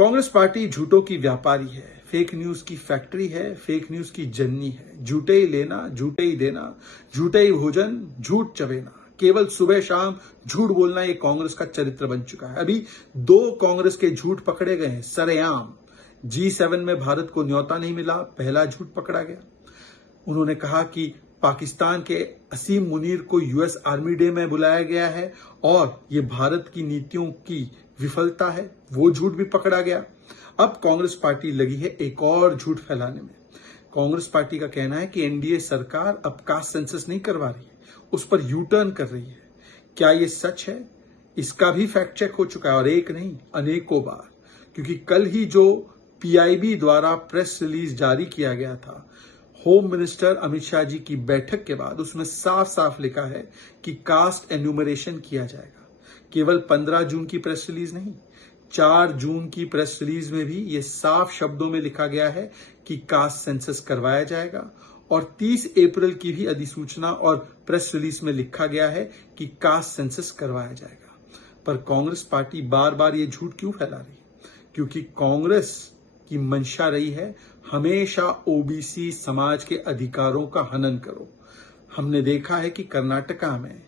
Congress party झूठों की व्यापारी है, फेक न्यूज की फैक्ट्री है, फेक न्यूज की जननी है। झूठे ही लेना, झूठे ही देना, झूठे ही भोजन, झूठ चबेना। केवल सुबह शाम झूठ बोलना ये कांग्रेस का चरित्र बन चुका है। अभी 2 कांग्रेस के झूठ पकड़े गए हैं सरेआम। G7 में भारत को न्योता नहीं मिला, पहला झूठ पकड़ा गया। उन्होंने कहा कि पाकिस्तान के असीम मुनीर को यूएस आर्मी डे में बुलाया गया है और ये भारत की नीतियों की विफलता है, वो झूठ भी पकड़ा गया। अब कांग्रेस पार्टी लगी है एक और झूठ फैलाने में। कांग्रेस पार्टी का कहना है कि एनडीए सरकार अब कास्ट सेंसस नहीं करवा रही है, उस पर यू टर्न कर रही है। क्या ये सच है? इसका भी फैक्ट चेक हो चुका है, और एक नहीं अनेकों बार। क्योंकि कल ही जो पीआईबी द्वारा प्रेस रिलीज जारी किया गया था होम मिनिस्टर अमित शाह जी की बैठक के बाद, उसमें साफ साफ लिखा है कि कास्ट एन्यूमरेशन किया जाएगा। केवल 15 जून की प्रेस रिलीज नहीं, 4 जून की प्रेस रिलीज में भी ये साफ शब्दों में लिखा गया है कि कास्ट सेंसस करवाया जाएगा। और 30 अप्रैल की भी अधिसूचना और प्रेस रिलीज में लिखा गया है कि कास्ट सेंसस करवाया जाएगा। पर कांग्रेस पार्टी बार बार ये झूठ क्यों फैला रही है? क्योंकि कांग्रेस की मंशा रही है हमेशा ओबीसी समाज के अधिकारों का हनन करो। हमने देखा है कि कर्नाटका में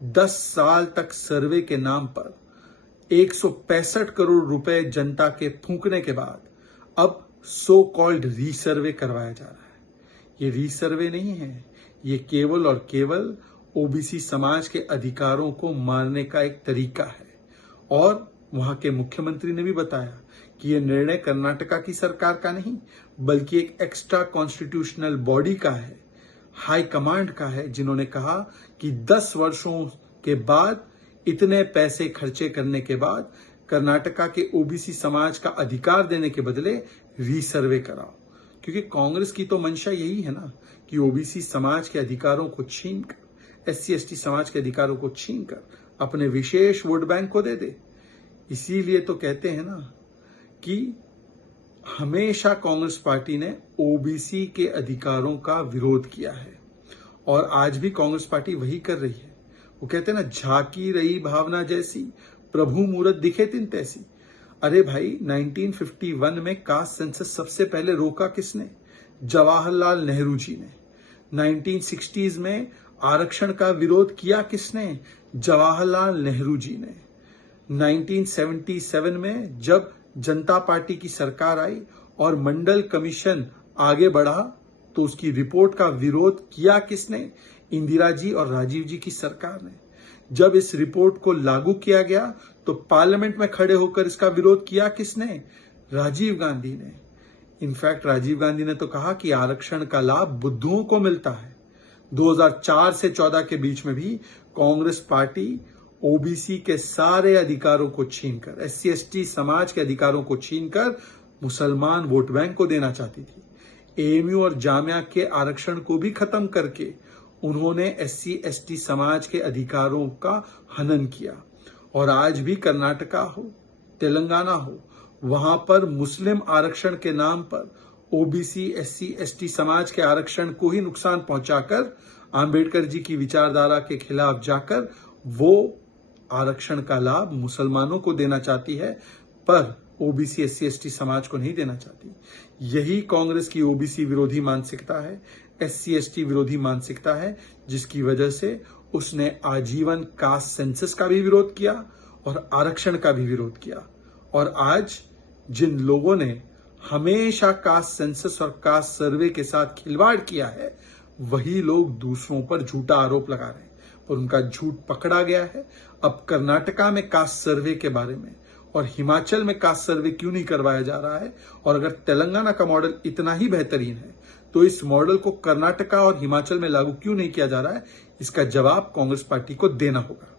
10 साल तक सर्वे के नाम पर 165 करोड़ रुपए जनता के फूंकने के बाद अब सो कॉल्ड रीसर्वे करवाया जा रहा है। ये रीसर्वे नहीं है, ये केवल और केवल ओबीसी समाज के अधिकारों को मारने का एक तरीका है। और वहां के मुख्यमंत्री ने भी बताया कि यह निर्णय कर्नाटका की सरकार का नहीं, बल्कि एक एक्स्ट्रा कॉन्स्टिट्यूशनल बॉडी का है, हाई कमांड का है, जिन्होंने कहा कि 10 वर्षों के बाद इतने पैसे खर्चे करने के बाद कर्नाटका के ओबीसी समाज का अधिकार देने के बदले रीसर्वे कराओ। क्योंकि कांग्रेस की तो मंशा यही है ना कि ओबीसी समाज के अधिकारों को छीनकर, SC/ST समाज के अधिकारों को छीनकर अपने विशेष वोट बैंक को दे दे। इसीलिए तो कहते हैं ना कि हमेशा कांग्रेस पार्टी ने ओबीसी के अधिकारों का विरोध किया है, और आज भी कांग्रेस पार्टी वही कर रही है। वो कहते हैं ना, झांकी रही भावना जैसी, प्रभु मूरत दिखे तिन तैसी। अरे भाई, 1951 में कास्ट सेंसस सबसे पहले रोका किसने? जवाहरलाल नेहरू जी ने। 1960s में आरक्षण का विरोध किया किसने? जवाहरलाल नेहरू जी ने। 1977 में जब जनता पार्टी की सरकार आई और मंडल कमीशन आगे बढ़ा, तो उसकी रिपोर्ट का विरोध किया किसने? इंदिरा जी और राजीव जी की सरकार ने। जब इस रिपोर्ट को लागू किया गया तो पार्लियामेंट में खड़े होकर इसका विरोध किया किसने? राजीव गांधी ने। इनफैक्ट राजीव गांधी ने तो कहा कि आरक्षण का लाभ बुद्धुओं को मिलता है। 2004 से 14 के बीच में भी कांग्रेस पार्टी ओबीसी के सारे अधिकारों को छीनकर, SC/ST समाज के अधिकारों को छीनकर मुसलमान वोट बैंक को देना चाहती थी। एएमयू और जामिया के आरक्षण को भी खत्म करके उन्होंने SC/ST समाज के अधिकारों का हनन किया। और आज भी कर्नाटका हो, तेलंगाना हो, वहां पर मुस्लिम आरक्षण के नाम पर ओबीसी, SC/ST समाज के आरक्षण को ही नुकसान पहुंचाकर, आंबेडकर जी की विचारधारा के खिलाफ जाकर वो आरक्षण का लाभ मुसलमानों को देना चाहती है, पर ओबीसी, SC/ST समाज को नहीं देना चाहती। यही कांग्रेस की ओबीसी विरोधी मानसिकता है, SC/ST विरोधी मानसिकता है, जिसकी वजह से उसने आजीवन कास्ट सेंसस का भी विरोध किया और आरक्षण का भी विरोध किया। और आज जिन लोगों ने हमेशा कास्ट सेंसस और कास्ट सर्वे के साथ खिलवाड़ किया है, वही लोग दूसरों पर झूठा आरोप लगा रहे हैं, और उनका झूठ पकड़ा गया है। अब कर्नाटका में कास्ट सर्वे के बारे में और हिमाचल में कास्ट सर्वे क्यों नहीं करवाया जा रहा है, और अगर तेलंगाना का मॉडल इतना ही बेहतरीन है तो इस मॉडल को कर्नाटका और हिमाचल में लागू क्यों नहीं किया जा रहा है, इसका जवाब कांग्रेस पार्टी को देना होगा।